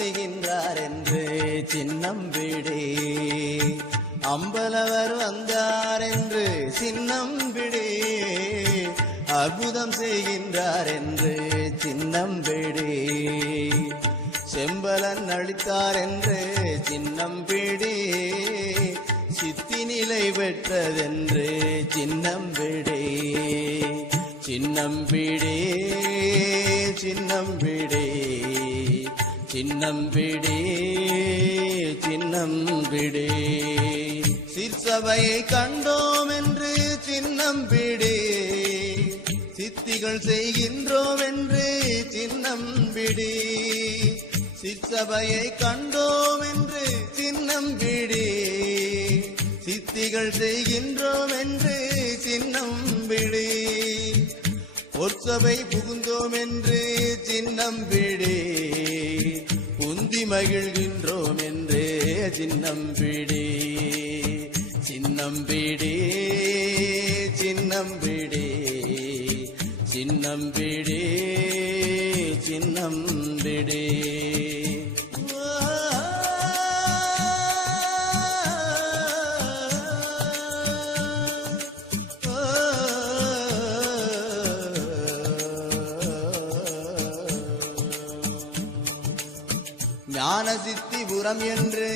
செய்கின்றார் என்று சின்னம் விடே. அம்பலவர் வந்தார் என்று சின்னம் விடே. அற்புதம் செய்கின்றார் என்று சின்னம் விடே. செம்பலன் அளித்தார் என்று சின்னம் பிடி சித்தி நிலை பெற்றதென்று சின்னம் பிடி சின்னம் பிடி சின்னம் பிடி சின்னம் பிடி சின்னம் பிடி சிற்சபையை கண்டோம் என்று சின்னம் பிடி சித்திகள் செய்கின்றோம் என்று சின்னம் பிடி சிற்சபையை கண்டோம் என்று சின்னம் பிடி சித்திகள் செய்கின்றோம் என்று சின்னம் பிடி பொற்சபை புகுந்தோம் என்று சின்னம் பிடி உந்தி மகிழ்கின்றோம் என்று சின்னம் பிடி சின்னம் பிடி சின்னம் பிடி சின்னம் பிடி சின்னம் பிடி ஞான என்று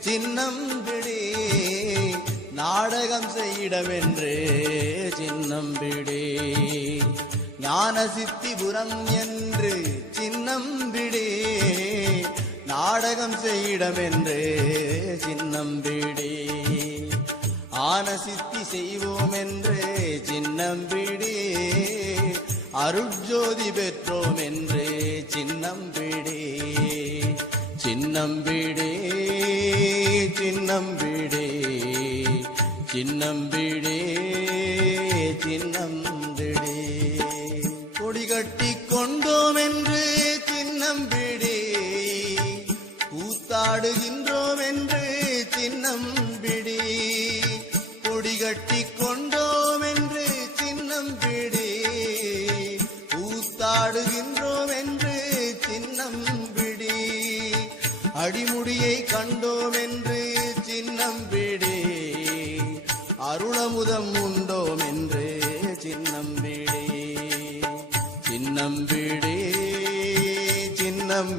சின்னம் பிடி நாடகம் செய்யிடம் என்று சின்னம் பிடி. ஞானசித்திபுரம் என்று சின்னம் பிடி நாடகம் செய்யிடம் என்று சின்னம் பிடி. ஆனசித்தி செய்வோம் என்று சின்னம் பிடி அருட்ஜோதி பெற்றோம் என்று சின்னம் பிடி. சின்னம் பிடி சின்னம் பிடி சின்னம் பிடி சின்னம் பிடி சின்னம்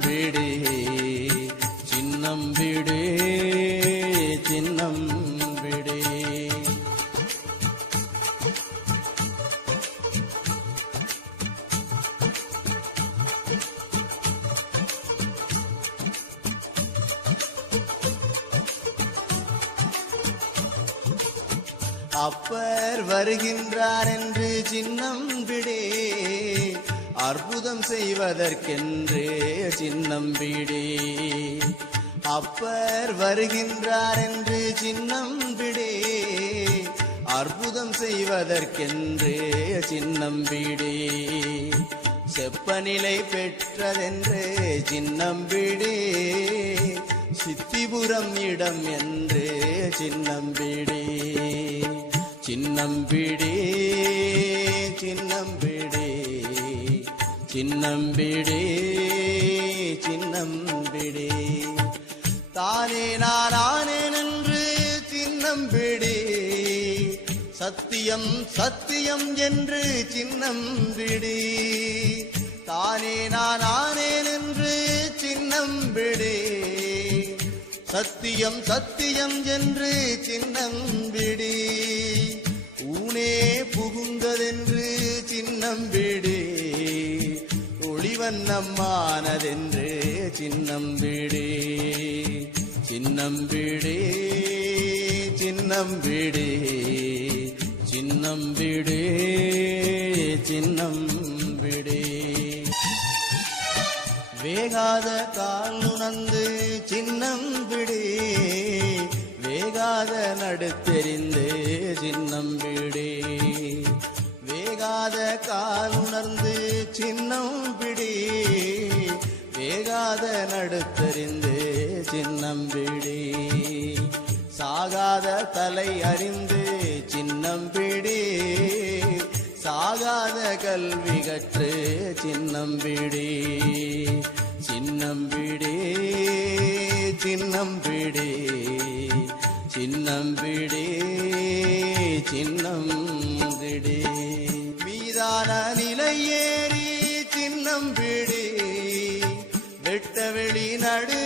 அப்பர் வருகின்றார் என்று சின்னம் விடே. அற்புதம் செய்வதற்கென்று சின்னம் விடே. அப்பர் வருகின்றார் என்று சின்னம் விடே. அற்புதம் செய்வதற்கென்று சின்னம் விடே. செப்பநிலை பெற்றதென்று சின்னம் விடே. சித்திபுரம் இடம் என்று சின்னம் விடே சின்னம் பிடி சின்னம்பிடி தானே நானே நின்று என்று சத்தியம் சத்தியம் என்று சின்னம்பிடி தானே நான் சத்தியம் சத்தியம் என்று சின்னம்பிடி ஊனே புகுந்ததென்று சின்னம்பிடி ஒளிவண்ணம்மானதென்று சின்னம்பிடி சின்னம்பிடி சின்னம்பிடி சின்னம்பிடி சின்னம்பிடி வேகாத கால் உணர்ந்து சின்னம் பிடி வேகாத நடுத்தெறிந்து சின்னம் பிடி வேகாத கால் உணர்ந்து சின்னம் பிடி வேகாத நடுத்தெறிந்து சின்னம் பிடி சாகாத தலை அறிந்து சின்னம் பிடி சாகாத கல்வி கற்று சின்னம் பிடி சின்னம்பிடே சின்னம்பிடே சின்னம்பிடே சின்னம்பிடே மீதான நிலையேறி சின்னம்பிடே வெட்ட வெளி நடு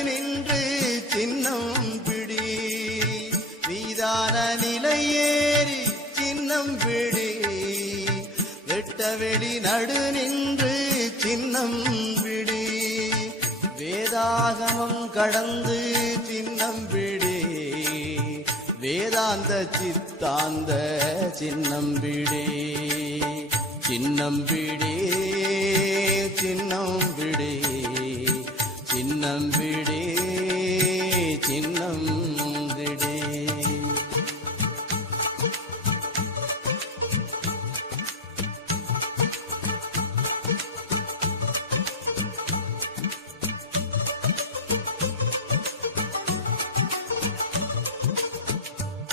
நடு நின்று சின்னம் பிடி வேதாகமம் கடந்து சின்னம் பிடி வேதாந்த சித்தாந்த சின்னம் பிடி சின்னம் பிடி சின்னம் பிடி சின்னம் பிடி சின்னம்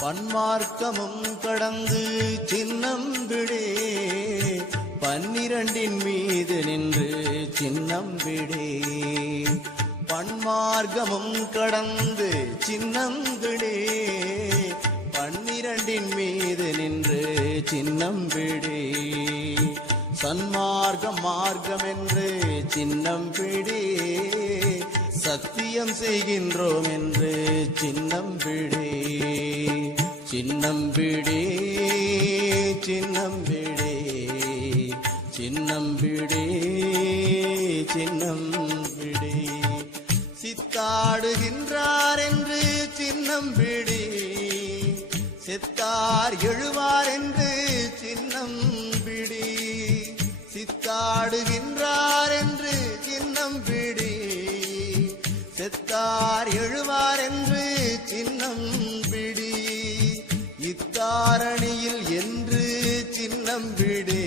பன்மார்க்கமும் கடந்து சின்னம்பிடே பன்னிரண்டின் மீது நின்று சின்னம்பிடே பன்மார்க்கமும் கடந்து சின்னம்பிடே பன்னிரண்டின் மீது நின்று சின்னம்பிடே சன்மார்க்கம் மார்க்கம் என்று சின்னம்பிடே சத்தியம் செய்கின்றோம் என்று சின்னம்பிடே சின்னம்பிடே சின்னம்பிடே சின்னம்பிடே சின்னம்பிடே சித்தாடுகின்றார் என்று சின்னம்பிடே செத்தார் எழுவார் என்று சின்னம்பிடி சித்தாடுகின்றார் என்று சின்னம்பிடி செத்தார் எழுவார் என்று சின்னம் இத்தாரணியில் என்று சின்னம் விடே.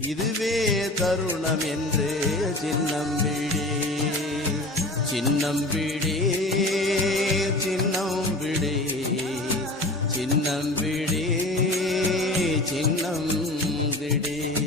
இதுவே தருணம் என்று சின்னம் விடே. சின்னம் விடே சின்னம் விடே. சின்னம் விடே சின்னம் விடே.